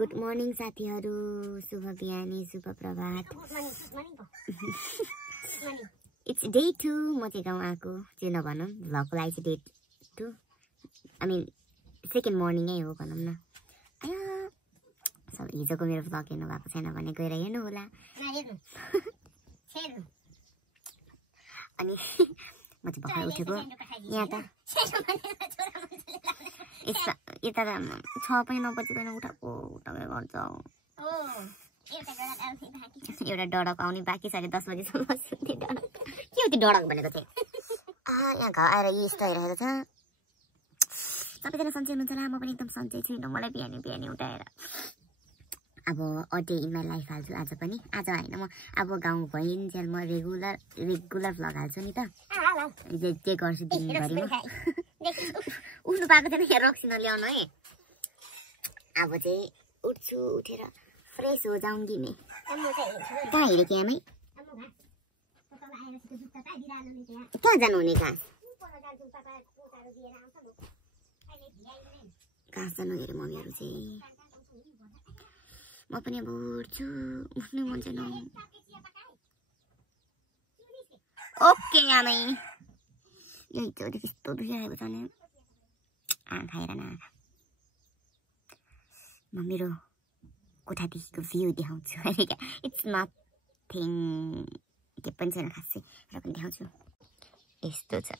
Good morning साथीहरु, शुभ बिहानी, शुभ प्रभात। It's day 2। म चाहिँ गाउँ आएको चाहिँ नभनौँ, भ्लगको लागि चाहिँ डे 2 आई मिन सेकेन्ड मर्निङै हो भनौँ न। सब हिजोको मेरो भ्लग हेर्नु भएको छैन भने गएर हेर्नु होला। अनि म चाहिँ भर्खर उठेको यहाँ त यता त 6 पनि नबजेको उठाएको तपाईँ घर जाऊ। एउटा डडक आउने बाँकी छ अरे 10 बजीसम्म सुत्ने डडक। के हो त्यो डडक भनेको चाहिँ? यहाँ घर आएर यी यस्तो आइरहेको छ। सबैजना सन्चै हुनुहुन्छ होला? म पनि एकदम सन्चै छु। मलाई बिहानी बिहानी उठाएर अब a day in my life हाल्छु आज पनि। आज होइन, म अब गाउँ भइन्जेल म रेगुलर भ्लग हाल्छु नि त। जे गर्छु दिनभरिमा। उठ्नु पाएको छैन यहाँ रक्सी नल्याउनु है। अब चाहिँ उठ्छु, उठेर फ्रेस हो जाउँगी मैं। कहाँ हिँडेको आमै? कहाँ जानुहुने? कहाँ जानु हेरे मम्मीहरू चाहिँ। म पनि अब उठ्छु, उठ्नु मन छैन। ओके आमै, यही चोटि कस्तो दुखिरहेको छ नि आँखा हेर न। म मेरो कोठादेखिको भ्यू देखाउँछु। इट्स नथिङ, के पनि छैन खासै, र पनि देखाउँछु। यस्तो छ।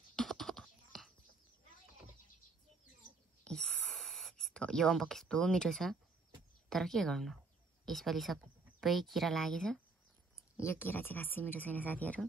यस्तो यो अम्बक यस्तो मिठो छ, तर के गर्नु यसपालि सबै किरा लागेछ। यो किरा चाहिँ खासै मिठो छैन साथीहरू।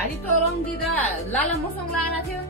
हारी त रङ दिँदा लाला मसँग लाना थियो।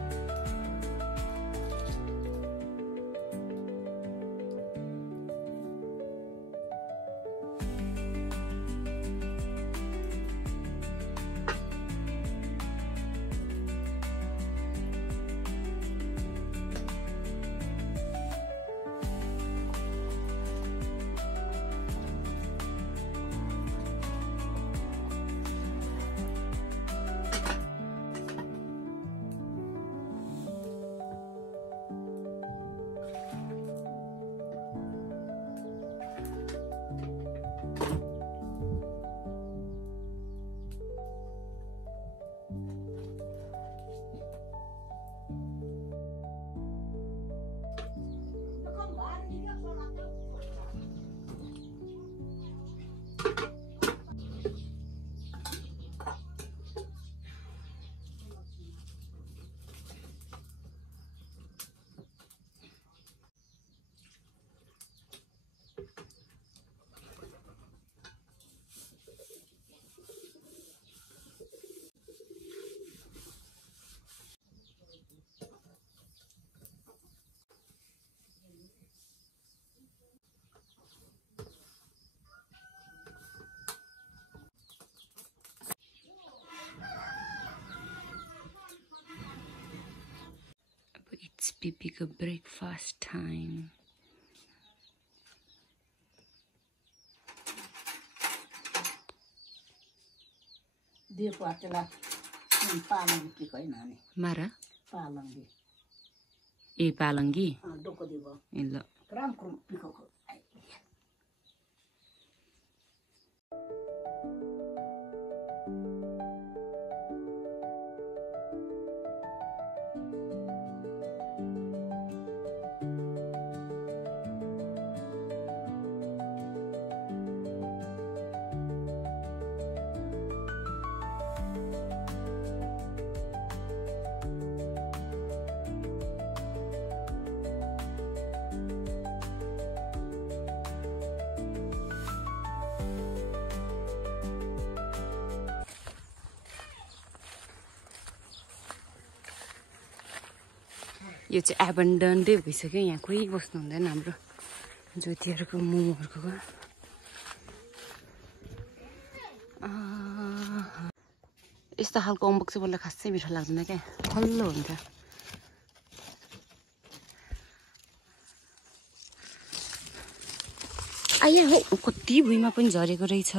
It's Bibi's breakfast time. Dia kuat lah, palang di kau ini. Mara? Palangi. Palangi? Doko di bawah. Illa. Kram krum pikau. यो चाहिँ एबन्डन्टै भइसक्यो, यहाँ कोही बस्नु हुँदैन हाम्रो ज्योतिहरूको मोमोहरूको। यस्तो खालको अम्बक चाहिँ मलाई खासै मिठो लाग्दैन क्या, खल्लो हुन्छ। आया हो, कति भुइँमा पनि झरेको रहेछ।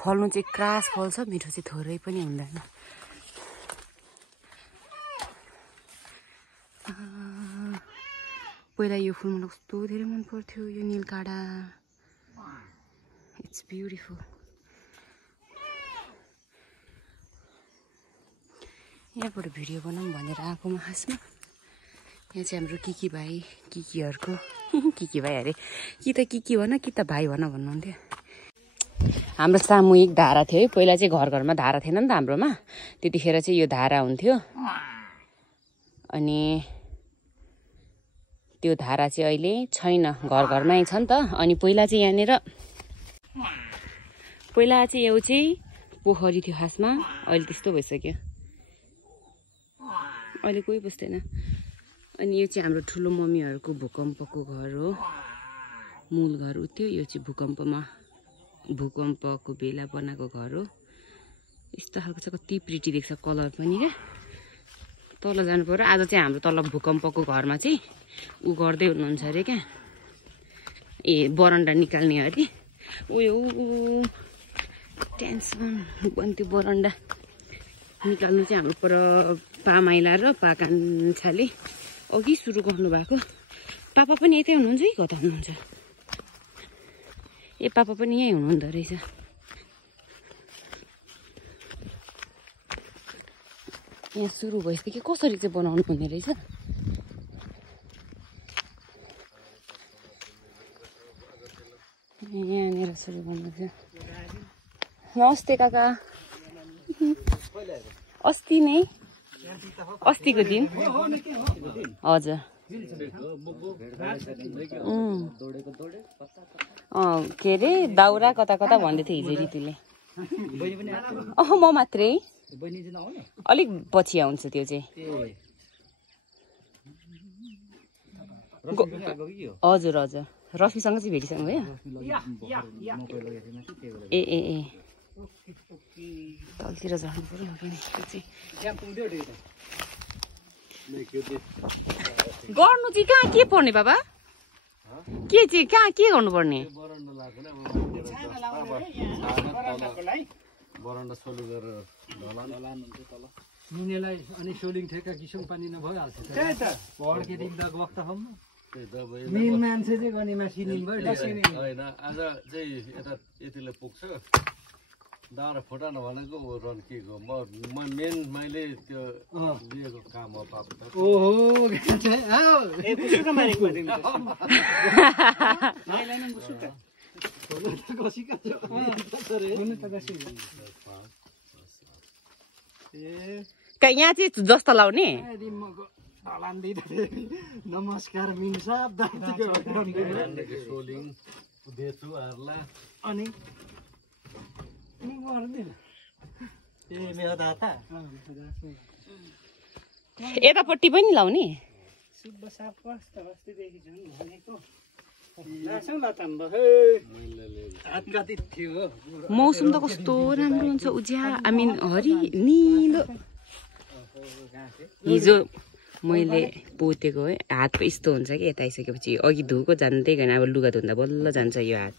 फल्नु चाहिँ क्रास फल्छ, मिठो चाहिँ थोरै पनि हुँदैन। पहिला यो फुल मलाई कस्तो धेरै मन पर्थ्यो, यो नीलकाँडा। It's beautiful. यहाँबाट भिडियो बनाऊँ भनेर आएकोमा खासमा। यहाँ चाहिँ हाम्रो किकी भाइ, किकीहरूको किकी भाइ अरे, कि त किकी भन कि त भाइ भन भन्नुहुन्थ्यो। हाम्रो सामूहिक धारा थियो है पहिला चाहिँ, घर घरमा धारा थिएन नि त हाम्रोमा, त्यतिखेर चाहिँ यो धारा हुन्थ्यो। अनि त्यो धारा चाहिँ अहिले छैन, घर घरमै छ नि त। अनि पहिला चाहिँ यहाँनिर, पहिला चाहिँ यो चाहिँ पोखरी थियो खासमा, अहिले त्यस्तो भइसक्यो, अहिले कोही बस्दैन। अनि यो चाहिँ हाम्रो ठुलो मम्मीहरूको भूकम्पको घर हो, मूल घर उ थियो। यो चाहिँ भूकम्पको बेला बनाएको घर हो। यस्तो खालको चाहिँ कति प्रिटी देख्छ कलर पनि क्या। तल जानु पर्यो। आज चाहिँ हाम्रो तल भूकम्पको घरमा चाहिँ ऊ गर्दै हुनुहुन्छ अरे क्या, ए बरन्डा निकाल्ने अरे। उयो टेन्सन अनि त्यो बरन्डा निकाल्नु चाहिँ हाम्रो पर पामाइला र पाकान्छाले अघि सुरु गर्नुभएको। पापा पनि यतै हुनुहुन्छ कि कता हुनुहुन्छ? ए पापा पनि यहीँ हुनुहुँदो रहेछ। यहाँ सुरु भइसक्यो, कसरी चाहिँ बनाउनु हुने रहेछ। यहाँनिर सुरु गर्नु। नमस्ते काका। अस्ति नै, अस्तिको दिन हजुर। के अरे दाउरा कता कता भन्दै थियो हिजो रितुले। म मात्रै, अलिक पछि आउँछ त्यो चाहिँ। हजुर हजुर, रश्मिसँग चाहिँ भेटिसक्नु भयो? ए ए ए तलतिर झर्नु पर्यो पनि गर्नु चाहिँ कहाँ के पर्ने बाबा? के चाहिँ कहाँ के गर्नुपर्ने? मिनेलाई अनि सोलिङ ठेका किसम पानी नभइहाल्छ। त्यही त पढ्के दिँदाको वक्तसम्म मेन मान्छे चाहिँ गनीमा सिनिङ भयो। होइन आज चाहिँ यता यतिले पुग्छ दाउरा फुटाउन भनेको रन के गो म मेन मैले त्यो लिएको काम हो पापा। ओहो यहाँ चाहिँ जस्तो लाउने। नमस्कार मिन्छ सोलिङ बेच्छु हार्ला अनि ए मेरो दाता यतापट्टि पनि लाउने। शुभ साफ कस्तो अस्तिदेखि झन् भनेको लासौँ ल त आत्कादित थियो। मौसम त कस्तो राम्रो हुन्छ, उज्यालो आई मिन हरि निलो। हिजो मैले पोतेको है हात पो यस्तो हुन्छ कि यता आइसकेपछि, अघि धोएको जान्दै गएन, अब लुगा धुँदा बल्ल जान्छ यो हात।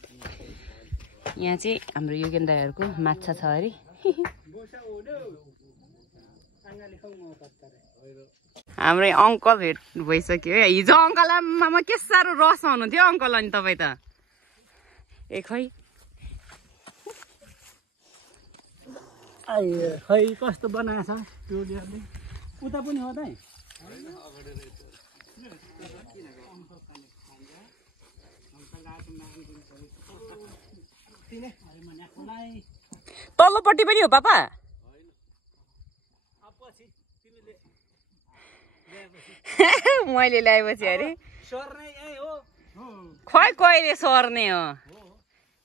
यहाँ चाहिँ हाम्रो योगेन दाइहरूको माछा छ अरे। हाम्रो अङ्कल भेट भइसक्यो है। हिजो अङ्कल आमा के साह्रो रस हुनुहुन्थ्यो अङ्कल। अनि तपाईँ त ए खै खै कस्तो बनाएछ टोलीहरूले। उता पनि हो त तल्लोपट्टि पनि हो पापा? मैले ल्याएपछि अरे खै कहिले सर्ने हो,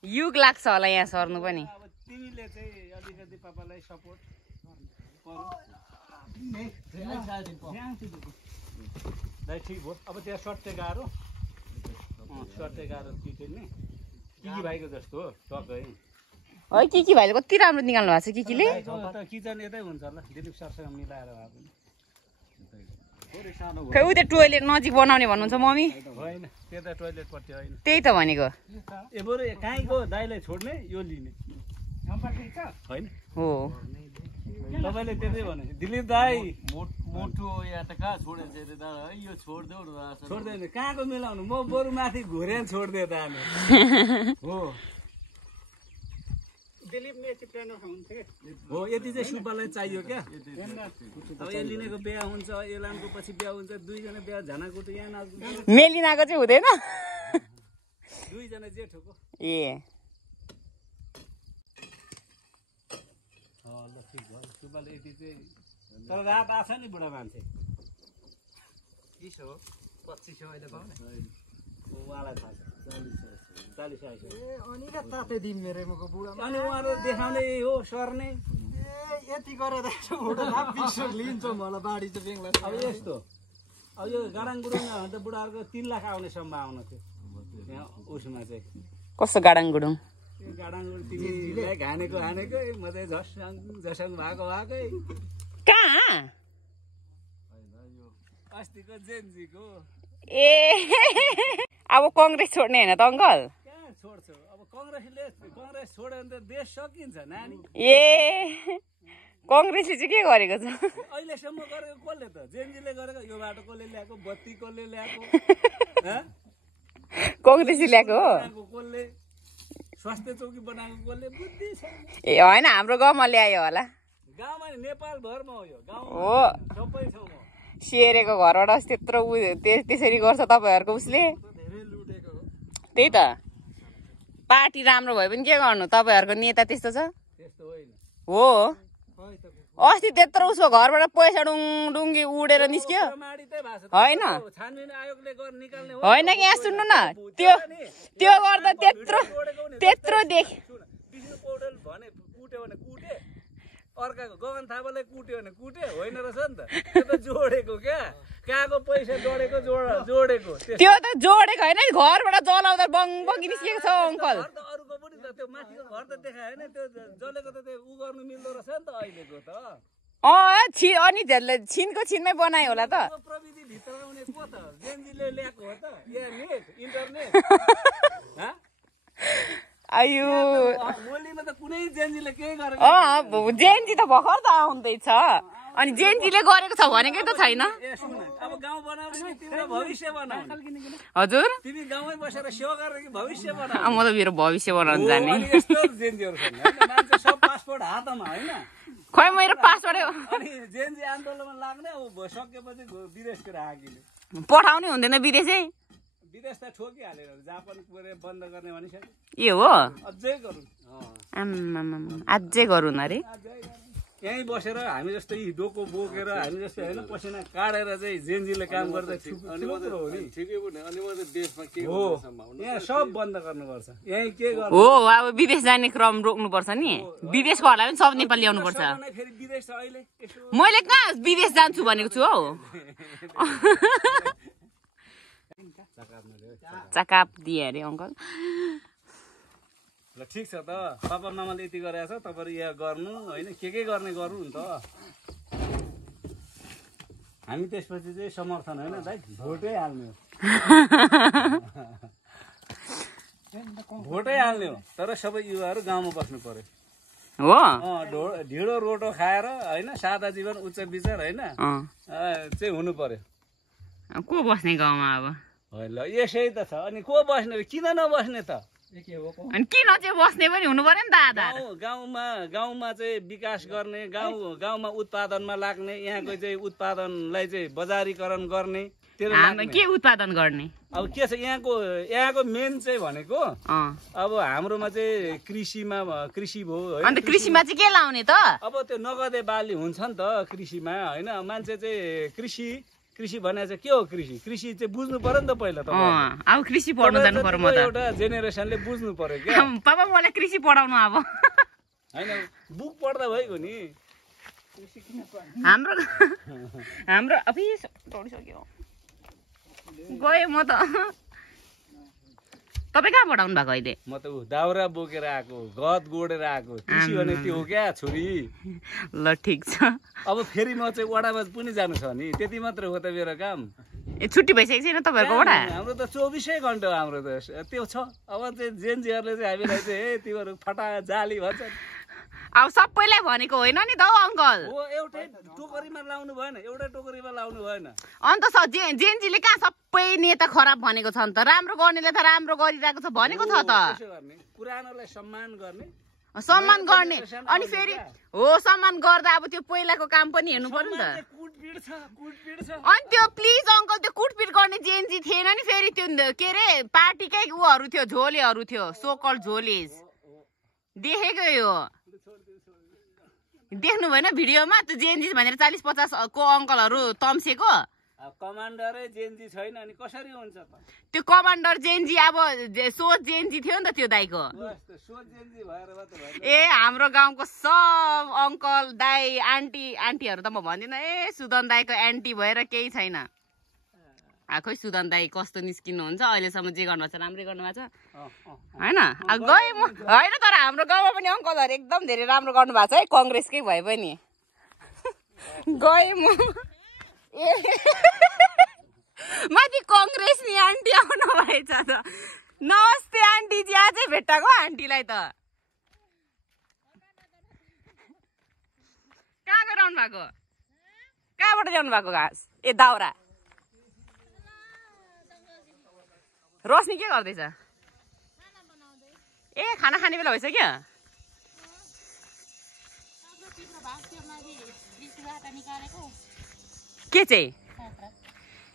युग लाग्छ होला यहाँ सर्नु पनि। तिमीले चाहिँ अलिकति पापालाई सपोर्ट दाइ ठिक भयो अब त्यहाँ सट्टे गाह्रो किचन नि किकी भाइको जस्तो हो टक्कै है किकी भाइले कति राम्रो निकाल्नु भएको छ किकीले किचन यतै हुन्छ होला दिलीप सरसँग मिलाएर भए पनि खै उ त्यो टोइलेट नजिक बनाउने भन्नुहुन्छ मम्मी होइन त्यता टोइलेटपट्टि होइन त्यही त भनेको ए बरु कहीँको दाइलाई छोड्ने यो लिने होइन हो तपाईँले त्यतै भने दिलीप दाई मोटो या त कहाँ छोडेछ यो छोडिदेऊ न छोड्दैन कहाँको मिलाउनु म बरु माथि घुरे छोडिदिएँ त हो हो यति चाहिँ सुब्बालाई चाहियो क्या अब एलिनाको बिहा हुन्छ एलानको पछि बिहा हुन्छ दुईजना बिहा झनाको त यहाँ मेलिनाको चाहिँ हुँदैन दुईजना जेठोको ए ल ठिक भयो सुब्बाले यति चाहिँ तर रात आछ नि बुढा मान्छे 30 हो 25 हो अहिले पाउने उहाँलाई थाहा छ 40 आइसक्यो अनि र ताते दिन मेरोको बुढा अनि उहाँहरू देखाउने यही हो सर्ने यति गरेर फोटो पिक्चर लिन्छ मलाई बाढी चाहिँ बेङ्गला अब यस्तो अब यो गाडाङ गुरुङ त बुढाहरूको 3 लाख आउने सम्भावना थियो यहाँ उसमा चाहिँ कस्तो गाडाङ गुडुङ गाडाङ गुरुङ तिमीलाई हानेकै म चाहिँ झस्याङ भएकै कहाँ अस्तिको जेनजीको ए अब कङ्ग्रेस छोड्ने होइन त अङ्कल कहाँ छोड्छौ अब कङ्ग्रेस छोड्यो भने त देश सकिन्छ नानी ए कङ्ग्रेसले चाहिँ के गरेको छ अहिलेसम्म गरेको कसले त जेनजीले गरेको यो बाटो कसले ल्याएको बत्ती कसले ल्याएको कङ्ग्रेसले ल्याएको हो कसले स्वास्थ्य चौकी बनाएको कसले बुद्धि छ ए होइन हाम्रो गाउँमा ल्यायो होला गाउँमा नेपाल भरमा हो यो गाउँ हो सबै ठाउँमा सिएरेको घरबाट अस्ति त्यत्रो त्यसरी गर्छ तपाईँहरूको उसले धेरै लुटेको हो त्यही त पार्टी राम्रो भयो भने के गर्नु तपाईँहरूको नेता त्यस्तो छ त्यस्तो होइन हो अस्ति त्यत्रो उसको घरबाट पैसा डुङ्गी उडेर निस्क्यो होइन होइन कि यहाँ सुन्नु न त्यो गर्दा त्यत्रो देख पौडेल भने कुट्यो भने कुटे अर्काको गगन थापालाई कुट्यो भने कुटे होइन रहेछ नि त त्यो त जोडेको क्या कहाँको पैसा जोडेको जोडेको त्यो त जोडेको होइन घरबाट जलाउँदा बङ्गी निस्केको छ अङ्कल अरूको पनि त त्यो माथिको घर त देखायो होइन त्यो जलेको त त्यो उ गर्नु मिल्दो रहेछ नि त अहिलेको त अनि छिनको छिनमै बनायो होला त प्रविधि भित्र आउने को त जेनजीले ल्याएको हो त यहाँ नेट इन्टरनेट आयु मोलीमा त कुनै जेनजीले केही गरेको जेनजी त भर्खर त आउँदैछ अनि जेनजीले गरेको छ भनेकै त छैन अब गाउँ बनाउने तिम्रो भविष्य बनाऊ हजुर तिमी गाउँमै बसेर सेवा गरेर कि भविष्य बनाऊ म त मेरो भविष्य बनाउन जाने यस्तो जेनजीहरू छन् हैन मान्छे सब पासपोर्ट हातमा हैन खै मेरो पासपोर्ट अनि जेनजी आन्दोलनमा लाग्ने अब सकेपछि विदेशको हाकिले पठाउने हुँदैन विदेशै विदेश त ठोकिहालेर जापान पुरै बन्द गर्ने भनिसक्यो ए हो अझै गरौँ अझै गरौँ अरे यहीँ बसेर हामी जस्तै डोको बोकेर हामी जस्तै होइन पसिना काटेर चाहिँ जेनजीले काम गर्दा ठिकै पनि अनि म त देशमा के हो यहाँ सब बन्द गर्नुपर्छ यहीँ के गर्नु हो अब विदेश जाने क्रम रोक्नुपर्छ नि विदेशकोहरूलाई पनि सब नेपाल ल्याउनु पर्छ फेरि विदेश छ अहिले मैले कहाँ विदेश जान्छु भनेको छु हौ चकाप दिए अरे अङ्कल ल ठिक छ त पापा मामाले यति गरेको छ तपाईँहरू यहाँ गर्नु होइन के गर्ने गर्नु नि त हामी त्यसपछि चाहिँ समर्थन होइन दाइ भोटै हाल्ने हो भोटै हाल्ने हो तर सबै युवाहरू गाउँमा बस्नु पर्यो हो ढिँडो रोटो खाएर होइन सादा जीवन उच्च विचार होइन चाहिँ हुनु पर्यो को बस्ने गाउँमा अब ल यसै त छ अनि को बस्ने किन नबस्ने त अनि किन चाहिँ बस्ने पनि हुनु पर्यो नि त आधार गाउँमा चाहिँ विकास गर्ने गाउँमा उत्पादनमा लाग्ने यहाँको चाहिँ उत्पादनलाई चाहिँ बजारीकरण गर्ने के उत्पादन गर्ने अब के छ यहाँको मेन चाहिँ भनेको अब हाम्रोमा चाहिँ कृषि भयो अन्त कृषिमा चाहिँ के लाउने त अब त्यो नगदे बाली हुन्छ नि त कृषिमा होइन मान्छे चाहिँ कृषि भने चाहिँ के हो कृषि चाहिँ बुझ्नु पर्यो नि त पहिला त अब कृषि पढ्नु जानु पर्यो म त एउटा जेनेरेसनले बुझ्नु पर्यो क्या पापा मलाई कृषि पढाउनु अब होइन बुक पढ्दा भइगयो नि हाम्रो अफिस तोडिसक्यो गयो म त तपाईँ कहाँ पढाउनु भएको अहिले म त दाउरा बोकेर आएको गद गोडेर आएको तिसी भने त्यो हो क्या छोरी ल ठिक छ अब फेरि म चाहिँ वडाबाज पनि जानु छ नि त्यति मात्र हो त मेरो काम ए छुट्टी भइसकेको छैन तपाईँहरूको वडा हाम्रो त 24 घण्टा हाम्रो त त्यो छ अब चाहिँ जेनजीहरूले चाहिँ हामीलाई चाहिँ हे तिमीहरू फटा जाली भन्छन् अब सबैलाई भनेको होइन नि त अङ्कल हो एउटै टोकरीमा लाउनु भएन एउटै टोकरीमा लाउनु भएन अन्त जेनजीले कहाँ सबै नेता खराब भनेको छ नि त राम्रो गर्नेले त राम्रो गरिरहेको छ भनेको छ त पुरानोलाई सम्मान गर्ने अनि फेरि हो सम्मान गर्दा अब त्यो पहिलाको काम पनि हेर्नु पर्यो नि त अनि त्यो प्लिज अङ्कल त्यो कुटपिट गर्ने जेएनजी थिएन नि फेरि त्यो के अरे पार्टीकै उहरू थियो झोलेहरू थियो सोकल झोलेज देखेको यो देख्नु भएन भिडियोमा त्यो जेएनजी भनेर 40-50 को अङ्कलहरू तम्सेको कमान्डरै जेएनजी छैन अनि कसरी हुन्छ त त्यो कमान्डर जेएनजी अब सोच जेएनजी थियो नि त त्यो दाइको ए हाम्रो गाउँको सब अङ्कल दाई आन्टीहरू त म भन्दिनँ ए सुदन दाईको एन्टी भएर केही छैन खोइ सुदन दाई कस्तो निस्किनुहुन्छ अहिलेसम्म जे गर्नुभएको छ राम्रै गर्नुभएको छ होइन गएँ म होइन तर हाम्रो गाउँमा पनि अङ्कलहरू एकदम धेरै राम्रो गर्नुभएको छ है कङ्ग्रेसकै भए पनि गएँ म माथि कङ्ग्रेस नि आन्टी आउनु भएछ त नमस्ते आन्टीजी आजै भेट्टाएको आन्टीलाई त कहाँ गएर आउनु भएको कहाँबाट ल्याउनु भएको घाँस ए दाउरा रोशनी के गर्दैछ ए खाना खाने बेला भइसक्यो के चाहिँ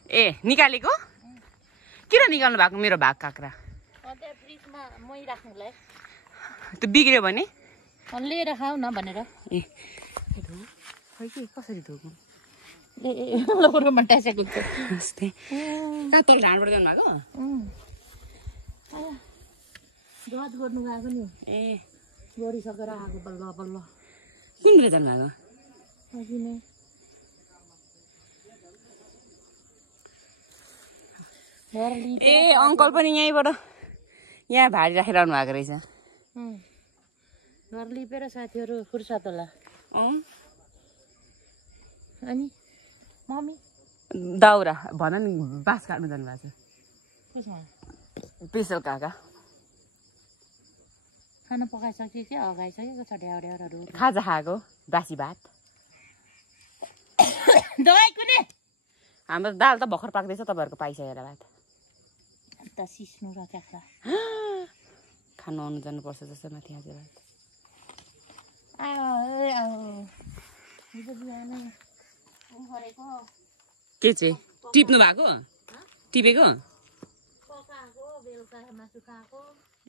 ए निकालेको किन निकाल्नु भएको मेरो भाग काँक्रा त्यो बिग्रियो भने लिएर खाऊ न भनेर ए कसरी धोको जस्तै कहाँ तल ढाँडबाट जानु भएको गद गर्नु गएको नि ए गरिसकेर आएको बल्ल बल्ल कुन बेला जानु भएको ए अङ्कल पनि यहीँबाट यहाँ भारी राखेर आउनु भएको रहेछ घर लिपेर साथीहरू फुर्सद होला अनि मम्मी दाउरा भन नि बाँस काट्नु जानु भएको छ स्पेसल काका खाना पकाइसक्यो कि अगाइसकेको छ ड्याउड्याउरहरू खाजा खाएको बासी भात हाम्रो दाल त भर्खर पाक्दैछ तपाईँहरूको पाइसकेर भात त सिस्नु र काँक्रा खानु आउनु जानुपर्छ जस्तो माथि आज भात के चाहिँ टिप्नु भएको टिपेको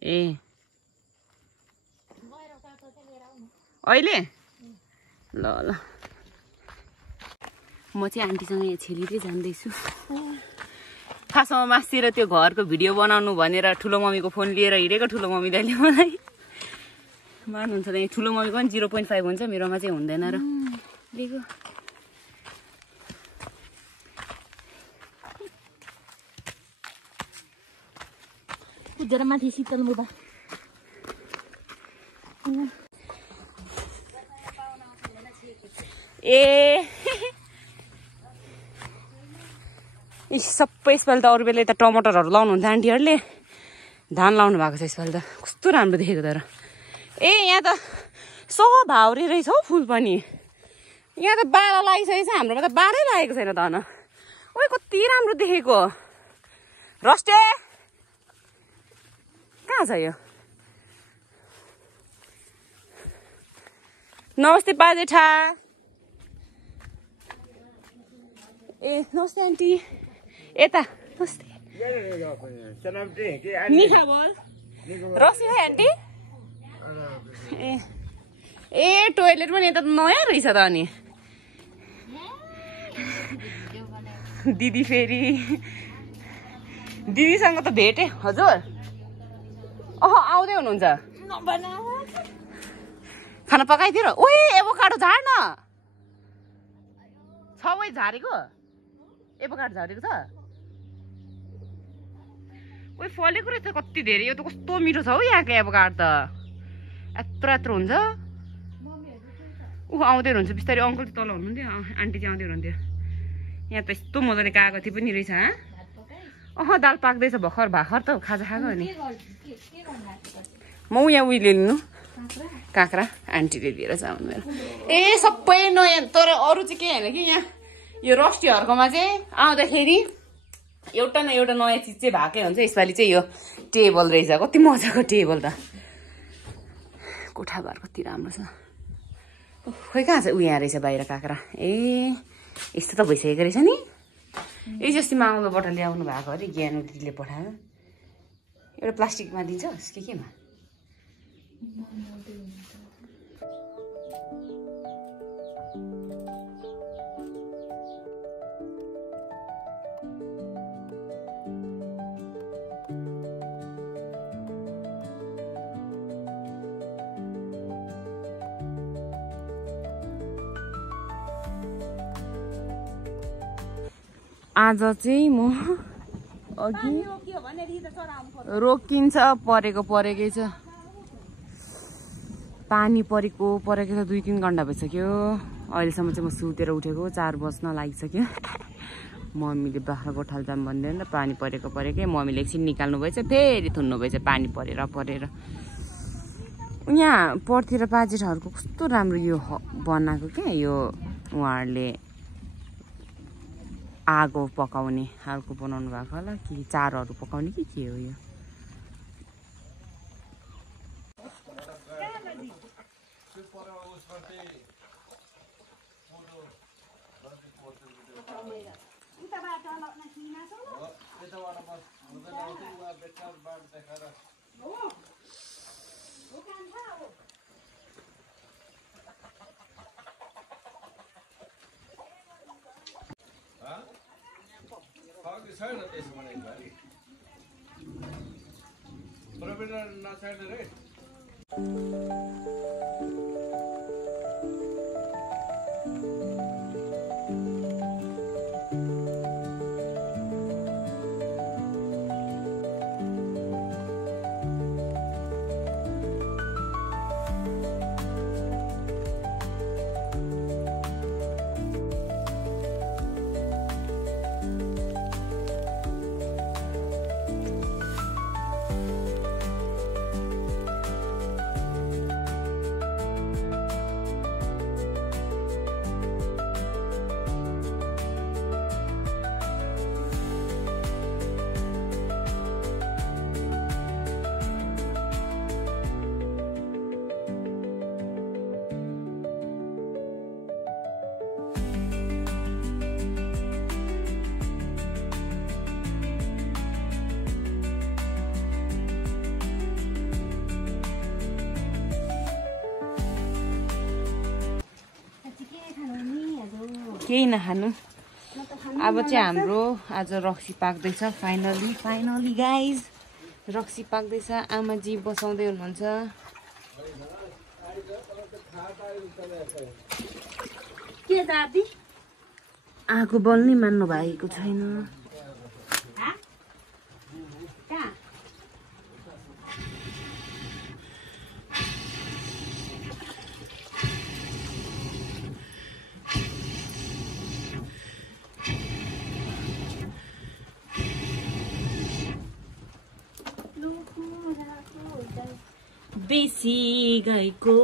ए अहिले ल ल म चाहिँ आन्टीसँग यहाँ छेलिँदै जाँदैछु खासमा मास्तिर त्यो घरको भिडियो बनाउनु भनेर ठुलो मम्मीको फोन लिएर हिँडेको ठुलो मम्मी दाइले मलाई मान्नुहुन्छ त ठुलो मम्मीको पनि 0.5 हुन्छ मेरोमा चाहिँ हुँदैन र लिएको कुदेर माथि शीतल मुदा ए सबै यसपालि त अरू बेला त टमाटरहरू लाउनुहुन्छ आन्टीहरूले धान लाउनु भएको छ यसपालि त कस्तो राम्रो देखेको तर ए यहाँ त सब हाउरे रहेछ हौ फुल पनि यहाँ त बाह्र लागिसकेको छ हाम्रोमा त बाह्रै लागेको छैन त हन ओइ कति राम्रो देखेको रस्टे कहाँ छ यो नमस्ते बाजेठा ए नमस्ते आन्टी यता नमस्ते निखा बोल रसी है आन्टी ए टोइलेट पनि यता नयाँ रहेछ त अनि दिदी फेरि दिदीसँग त भेटे हजुर आउँदै हुनुहुन्छ खाना पकाइदिएर ओए एभोकाडो झार्न छ वै झारेको एभोकाडो झारेको छ ओए फलेको रहेछ कति धेरै यो त कस्तो मिठो छ हौ यहाँको एभोकाडो त यत्रो यत्रो हुन्छ ऊ आउँदै हुनुहुन्छ बिस्तारै अङ्कल चाहिँ तल हुनुहुन्थ्यो आन्टी चाहिँ आउँदै हुनुहुन्थ्यो यहाँ त यस्तो मजाले कागती पनि रहेछ दाल पाक्दैछ भर्खर त खाजा खाएको नि म यहाँ उयो लिनु काँक्रा आन्टीले दिएर छ मेरो ए सबै नयाँ तर अरू चाहिँ के होइन कि यहाँ यो रस्टीहरूकोमा चाहिँ आउँदाखेरि एउटा न एउटा नयाँ चिज चाहिँ भएकै हुन्छ यसपालि चाहिँ यो टेबल रहेछ कति मजाको टेबल त कोठाबार कति राम्रो छ खोइ कहाँ छ ऊ यहाँ रहेछ बाहिर काँक्रा ए यस्तो त भइसकेको रहेछ नि यही जस्तै माउलोबाट ल्याउनु भएको अरे ज्ञानु दिदीले पठाएर एउटा प्लास्टिकमा दिन्छस् केमा आज चाहिँ म अघि रोकिन्छ परेकै छ पानी परेको छ 2-3 घन्टा भइसक्यो अहिलेसम्म चाहिँ म सुतेर उठेको 4 बज्न लागिसक्यो मम्मीले बाख्रा गोठाल जाम भन्दैन पानी परेकै मम्मीले एकछिन निकाल्नु भएछ फेरि थुन्नु भएछ पानी परेर यहाँ पर्तिर पाजेठाहरूको कस्तो राम्रो यो बनाएको क्या यो उहाँहरूले आगो पकाउने खालको बनाउनु भएको होला कि चारोहरू पकाउने कि के हो यो छैन त्यसो भनेको प्रवेश नछाड्छ रे केही नखानु अब चाहिँ हाम्रो आज रक्सी पाक्दैछ फाइनली गाइज रक्सी पाक्दैछ आमाजी बसाउँदै हुनुहुन्छ के दादी आगो बल्नै मान्नु भएको छैन बेसी गाईको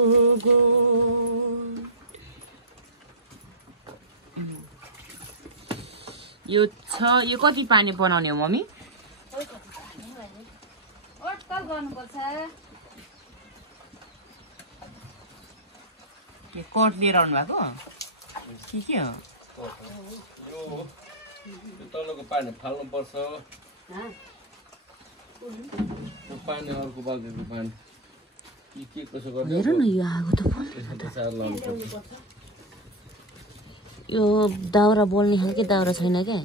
यो कति पानी बनाउने हो मम्मी के कट लिएर आउनु भएको के हो यो तलको पानी फाल्नु पर्छ पानी अर्को बाल्टीको पानी के कसो गर्नु हेर न यो आगो त यो दाउरा बोल्ने खालकै दाउरा छैन क्या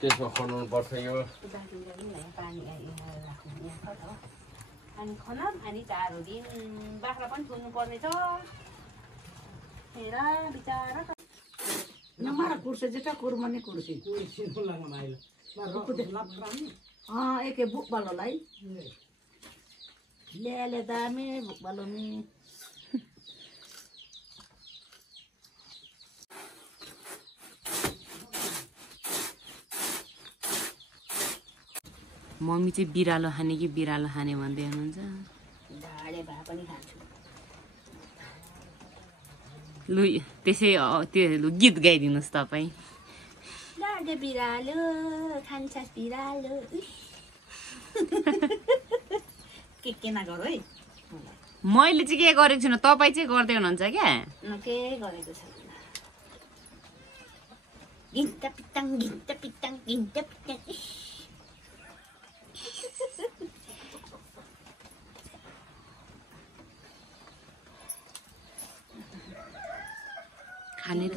त्यसमा खनाउनु पर्छ यो अनि खना अनि 4 दिन बाख्रा पनि थुन्नु पर्ने छ हेर बिचारा नमारा कुर्सी जेटा कुर्मनी कुर्सी एके बुक बालोलाई ले दामी बुक बालोमी मम्मी चाहिँ बिरालो खाने कि बिरालो खाने भन्दै हुनुहुन्छ ढाडे भए पनि खान्छु लु त्यसै त्यो लु गीत गाइदिनुहोस् तपाईँ ढाडे बिरालो खान्छस् बिरालो के नगर है मैले चाहिँ के गरेको छुइनँ तपाईँ चाहिँ गर्दै हुनुहुन्छ क्या के गरेको छ गिन्ट पिटाङ गिन्ट पिटाङ गिन्ट पिटाङ खाने त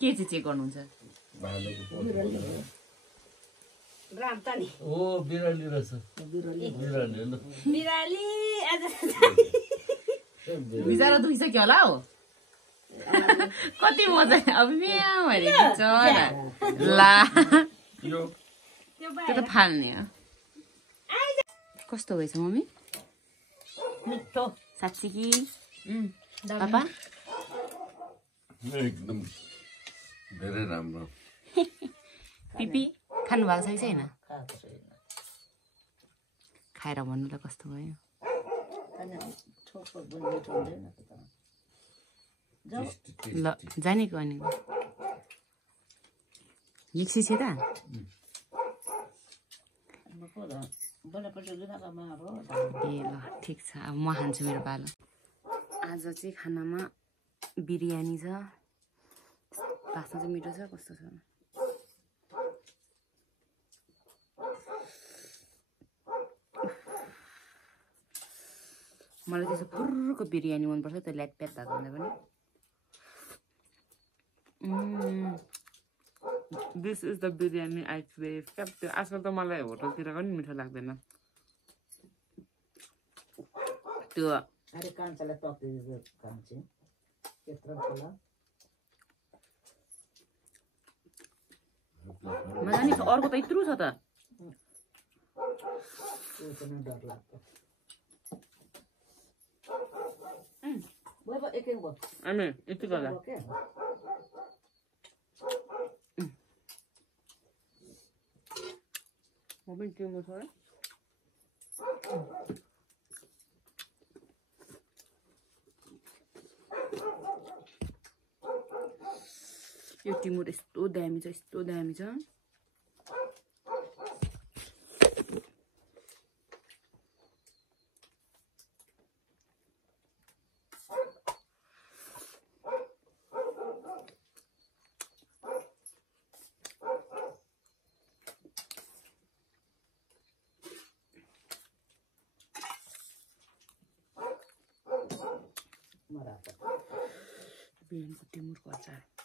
के चाहिँ गर्नुहुन्छ राम त नि ओ बिराली रहेछ बिराली ल बिराली आज बिचरा दुखिसक्यो होला हौ कति मजा अब म्याउ अरे बिचरा ला यो त्यो त फाल्ने हो कस्तो भएछ मम्मी मिठो साँच्ची कि पापा एकदम धेरै राम्रो पिपी खानु भएको छ कि छैन खाएर भन्नुलाई कस्तो भयो ल जानेको अनि एकसी छ त ए ल ठिक छ अब म खान्छु मेरो पालो आज चाहिँ खानामा बिरयानी छ बास्ना चाहिँ मिठो छ कस्तो छ मलाई त्यसो फुर्रको बिरयानी मनपर्छ त्यो ल्याटप्याट भएको भन्दा पनि this is the biryani I crave क्या त्यो आजकल त मलाई होटलतिर पनि मिठो लाग्दैन त्यो अरे कान्छालाई टक्कै कान्छे त्यत्रो होला मजा नि अर्को त यत्रो छ त त्यो पनि डर लाग्छ बाबा एक भयो अनि यति गर्दा म पनि त्यो म छ यो टिमुर यस्तो दामी छ यस्तो दामी छ बिहानको टिमुरको अचार